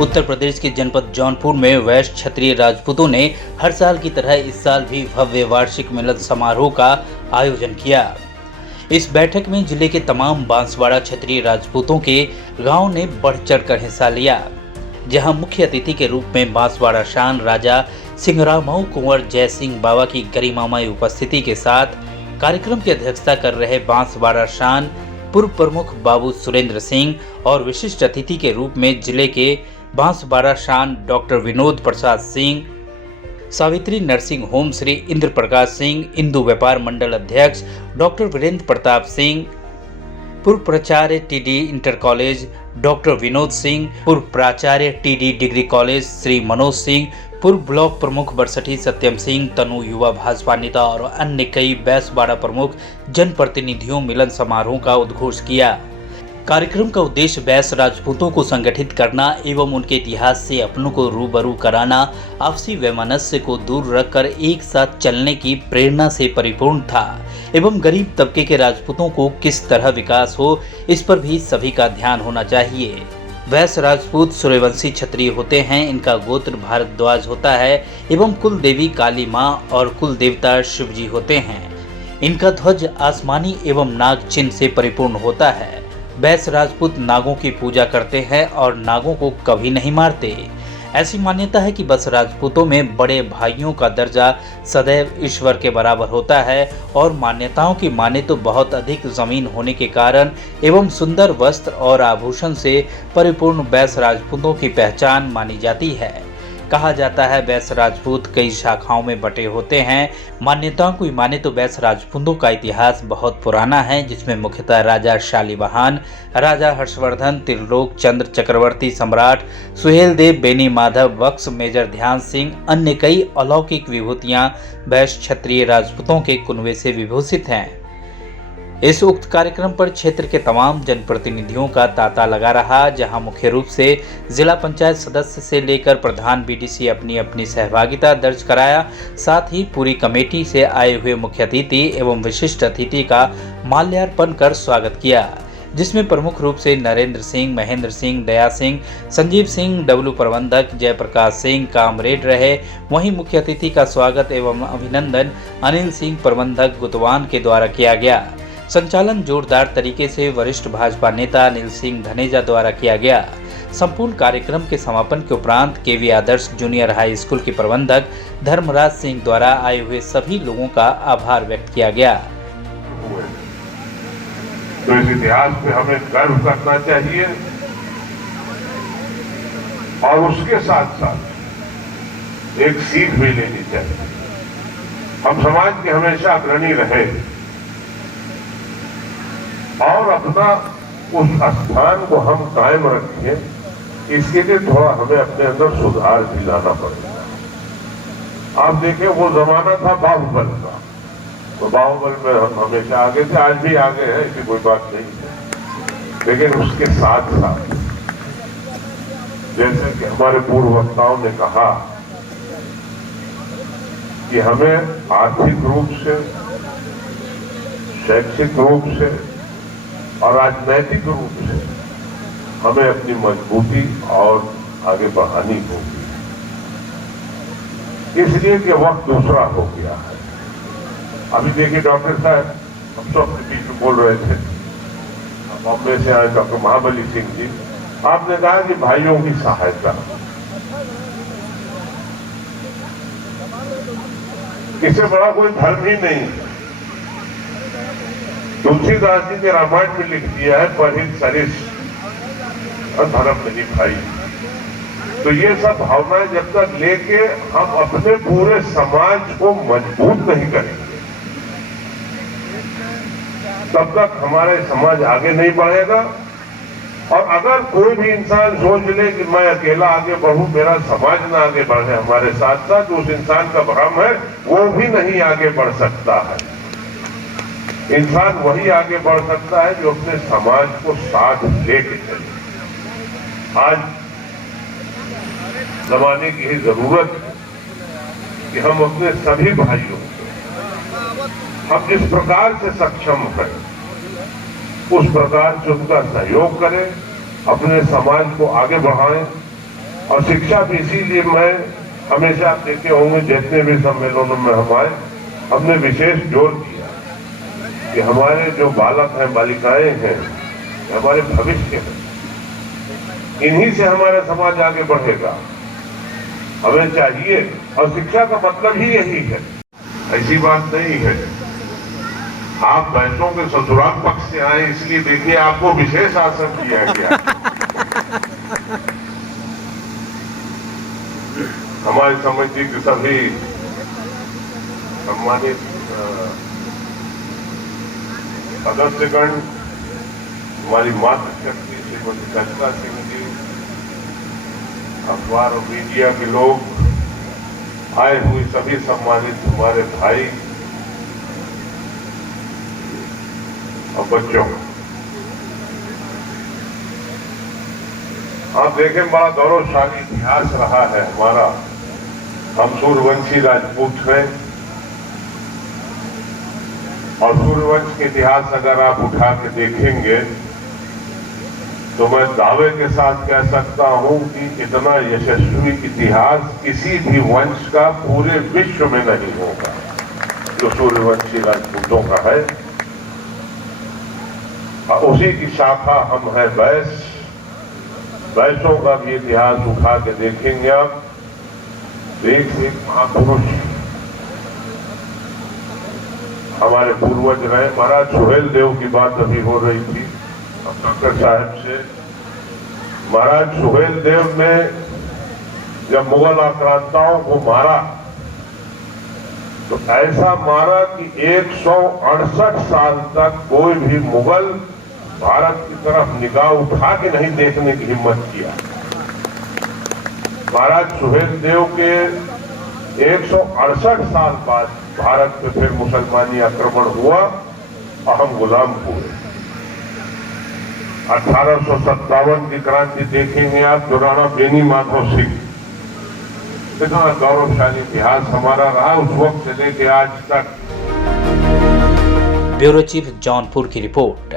उत्तर प्रदेश के जनपद जौनपुर में वैश्य क्षत्रिय राजपूतों ने हर साल की तरह इस साल भी भव्य वार्षिक मिलन समारोह का आयोजन किया। इस बैठक में जिले के तमाम बांसवाड़ा क्षत्रिय राजपूतों के गांव ने बढ़ चढ़कर हिस्सा लिया, जहां मुख्य अतिथि के रूप में बांसवाड़ा शान राजा सिंहरामऊ कुंवर जय सिंह बाबा की गरिमामय उपस्थिति के साथ कार्यक्रम की अध्यक्षता कर रहे बांसवाड़ा शान पूर्व प्रमुख बाबू सुरेंद्र सिंह और विशिष्ट अतिथि के रूप में जिले के बांसवाड़ा शान doctor Vinod Prasad Singh, Savitri nursing home Shri Indra Prakash Singh, Indu व्यापार मंडल अध्यक्ष डॉक्टर वीरेंद्र प्रताप सिंह, पूर्व प्राचार्य TD inter college doctor Vinod Singh, पूर्व प्राचार्य TD degree college Shri Manoj Singh, पूर्व ब्लॉक प्रमुख बरसठी सत्यम सिंह, तनु युवा भाजपा नेता और अन्य कई बांसवाड़ा प्रमुख जनप्रतिनिधियों मिलन समारोह का उद्घोष किया। कार्यक्रम का उद्देश्य वैश्य राजपूतों को संगठित करना एवं उनके इतिहास से अपनों को रूबरू कराना, आपसी वैमनस्य को दूर रखकर एक साथ चलने की प्रेरणा से परिपूर्ण था एवं गरीब तबके के राजपूतों को किस तरह विकास हो, इस पर भी सभी का ध्यान होना चाहिए। वैश्य राजपूत सूर्यवंशी क्षत्रिय होते हैं, इनका गोत्र भारद्वाज होता है एवं कुल देवी काली माँ और कुल देवता शिव जी होते हैं। इनका ध्वज आसमानी एवं नाग चिन्ह से परिपूर्ण होता है। वैश्य राजपूत नागों की पूजा करते हैं और नागों को कभी नहीं मारते। ऐसी मान्यता है कि बस राजपूतों में बड़े भाइयों का दर्जा सदैव ईश्वर के बराबर होता है और मान्यताओं की माने तो बहुत अधिक जमीन होने के कारण एवं सुंदर वस्त्र और आभूषण से परिपूर्ण वैश्य राजपूतों की पहचान मानी जाती है। कहा जाता है वैश्य राजपूत कई शाखाओं में बटे होते हैं। मान्यताओं को माने तो वैश्य राजपूतों का इतिहास बहुत पुराना है, जिसमें मुख्यतः राजा शालिवाहन, राजा हर्षवर्धन, त्रिलोक चंद्र चक्रवर्ती, सम्राट सुहेलदेव, बेनी माधव, वक्स, मेजर ध्यान सिंह, अन्य कई अलौकिक विभूतियां वैश्य क्षत्रिय राजपूतों के कुनबे से विभूषित हैं। इस उक्त कार्यक्रम पर क्षेत्र के तमाम जनप्रतिनिधियों का तांता लगा रहा, जहां मुख्य रूप से जिला पंचायत सदस्य से लेकर प्रधान बीडीसी अपनी अपनी सहभागिता दर्ज कराया। साथ ही पूरी कमेटी से आए हुए मुख्य अतिथि एवं विशिष्ट अतिथि का माल्यार्पण कर स्वागत किया, जिसमें प्रमुख रूप से नरेंद्र सिंह, महेंद्र सिंह, दया सिंह, संजीव सिंह, डब्लू प्रबंधक जयप्रकाश सिंह कामरेड रहे। वहीं मुख्य अतिथि का स्वागत एवं अभिनंदन अनिल सिंह प्रबंधक गुतवान के द्वारा किया गया। संचालन जोरदार तरीके से वरिष्ठ भाजपा नेता अनिल सिंह धनेजा द्वारा किया गया। संपूर्ण कार्यक्रम के समापन के उपरांत केवी आदर्श जूनियर हाई स्कूल के प्रबंधक धर्मराज सिंह द्वारा आए हुए सभी लोगों का आभार व्यक्त किया गया। तो इस इतिहास पे हमें गर्व करना चाहिए और उसके साथ साथ एक सीख भी लेनी चाहिए। हम समाज के हमेशा अग्रणी रहे और अपना उस स्थान को हम कायम रखें, इसके लिए थोड़ा हमें अपने अंदर सुधार भी लाना पड़ेगा। आप देखें वो जमाना था बाहुबल का, तो बाहुबल में हम हमेशा आगे थे, आज भी आगे हैं, ऐसी कोई बात नहीं है। लेकिन उसके साथ साथ जैसे कि हमारे पूर्व वक्ताओं ने कहा कि हमें आर्थिक रूप से, शैक्षिक रूप से और राजनैतिक रूप से हमें अपनी मजबूती और आगे बढ़ानी होगी, इसलिए कि वक्त दूसरा हो गया है। अभी देखिए डॉक्टर साहब हम सब के बीच में बोल रहे थे, बॉम्बे से आए डॉक्टर महाबली सिंह जी, आपने कहा कि भाइयों की सहायता, इससे बड़ा कोई धर्म ही नहीं है। तुलसीदास जी ने रामायण में लिख दिया है, परहित सरिस और धर्म नहीं भाई। तो ये सब भावनाएं जब तक लेके हम अपने पूरे समाज को मजबूत नहीं करेंगे, तब तक हमारे समाज आगे नहीं बढ़ेगा। और अगर कोई भी इंसान सोच ले कि मैं अकेला आगे बढ़ूं, मेरा समाज ना आगे बढ़े हमारे साथ साथ, उस इंसान का भ्रम है, वो भी नहीं आगे बढ़ सकता है। इंसान वही आगे बढ़ सकता है जो अपने समाज को साथ लेके चले। आज जमाने की ही जरूरत है कि हम अपने सभी भाइयों को हम जिस प्रकार से सक्षम हैं उस प्रकार से उनका सहयोग करें, अपने समाज को आगे बढ़ाएं और शिक्षा भी इसीलिए मैं हमेशा आप देखे होंगे जितने भी सम्मेलनों में हम आए, हमने विशेष जोर दिया कि हमारे जो बालक हैं, बालिकाएं हैं, हमारे भविष्य हैं, इन्हीं से हमारा समाज आगे बढ़ेगा। हमें चाहिए, और शिक्षा का मतलब ही यही है, ऐसी बात नहीं है आप बैठों के ससुराल पक्ष से आए इसलिए देखिए आपको विशेष आसन दिया गया। हमारे समिति के सभी सम्मानित सदस्यगण, हमारी मातृशक्ति श्रीमती कविता सिंह जी, अखबार और मीडिया के लोग, आए हुए सभी सम्मानित हमारे भाई और बच्चों, आप देखें बड़ा गौरवशाली इतिहास रहा है हमारा। हम सूर्यवंशी राजपूत हैं और सूर्यवंश के इतिहास अगर आप उठा के देखेंगे तो मैं दावे के साथ कह सकता हूं कि इतना यशस्वी इतिहास किसी भी वंश का पूरे विश्व में नहीं होगा जो सूर्यवंशी राजपूतों का है। और उसी की शाखा हम हैं वैश्यों का भी इतिहास उठा के देखेंगे आप, एक महापुरुष हमारे पूर्वज रहे। महाराज सुहेल देव की बात अभी हो रही थी डॉक्टर साहब से। महाराज सुहेल देव ने जब मुगल आक्रांताओं को मारा तो ऐसा मारा कि 168 साल तक कोई भी मुगल भारत की तरफ निगाह उठा के नहीं देखने की हिम्मत किया। महाराज सुहेल देव के 168 साल बाद भारत पे फिर मुसलमानी आक्रमण हुआ और हम गुलाम हुए। 1857 की क्रांति देखेंगे आप, जो राणा बेनी माधव सिंह, इतना गौरवशाली इतिहास हमारा रहा उस वक्त से लेके आज तक। ब्यूरो चीफ जौनपुर की रिपोर्ट।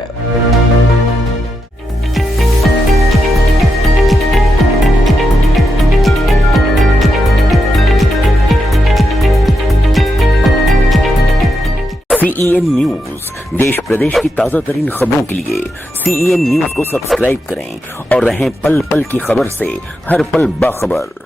CEN न्यूज, देश प्रदेश की ताजा तरीन खबरों के लिए CEN न्यूज को सब्सक्राइब करें और रहें पल पल की खबर से हर पल बाखबर।